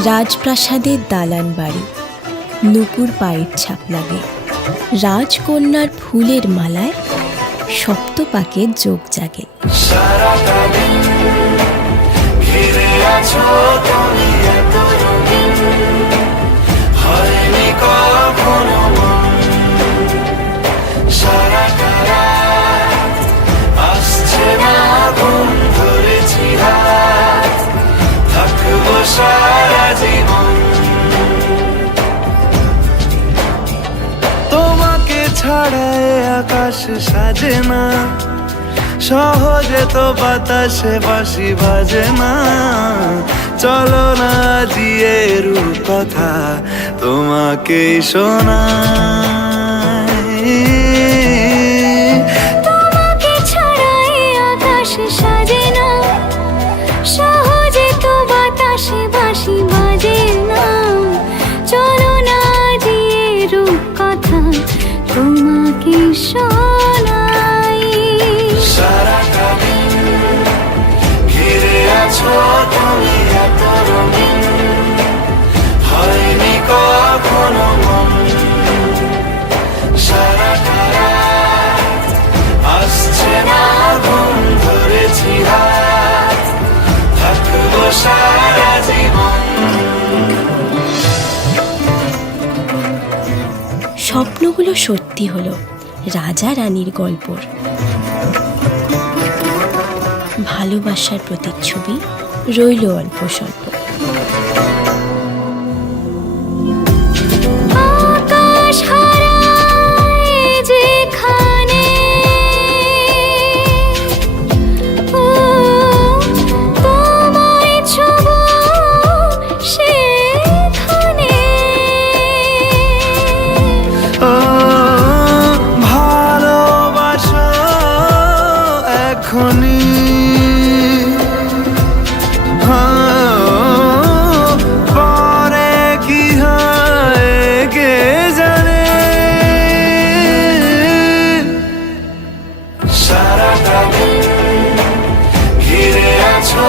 রাজপ্রাসাদের দালান বাড়ি, নুপুর পায়ের ছাপ লাগে। রাজকন্যার ফুলের মালায় সপ্তপাকের যোগ জাগে। সারাটা দিন ঘিরে আছো তুমি এত রঙিন, হয়নি কখনো মন। সারাটা রাত আসছে না ঘুম, ধরেছি হাত, থাকবো সারা জীবন। তোমাকে ছাড়ায় আকাশ সাজে না, সহজে তো বাতাসে বাঁশি বাজে না। চলো না জিয়ে রূপ কথা তোমাকে শোনাই। তোমাকে ছাড়াই আকাশ সাজে না, সহজে তো বাতাসে বাঁশি বাজে না। চলো না জিয়ে রূপ কথা তোমাকে শোনাই। সারাটা দিন ঘিরে আছো তুমি এত রঙিন, হয়নি কখনো মন। সারাটা রাত আসছে না ঘুম, ধরেছি হাত, থাকবো সারা জীবন। স্বপ্নগুলো সত্যি হলো রাজা রানীর গল্পর। ভালোবাসার প্রতিচ্ছবি রইল অল্প স্বল্প। আকাশ হারায় যেখানে, ও তোমায় ছোঁবো সেখানে। ও ভালোবাসো এখনই, পরে কি হয় কে জানে। সারাটা দিন ঘিরে আছো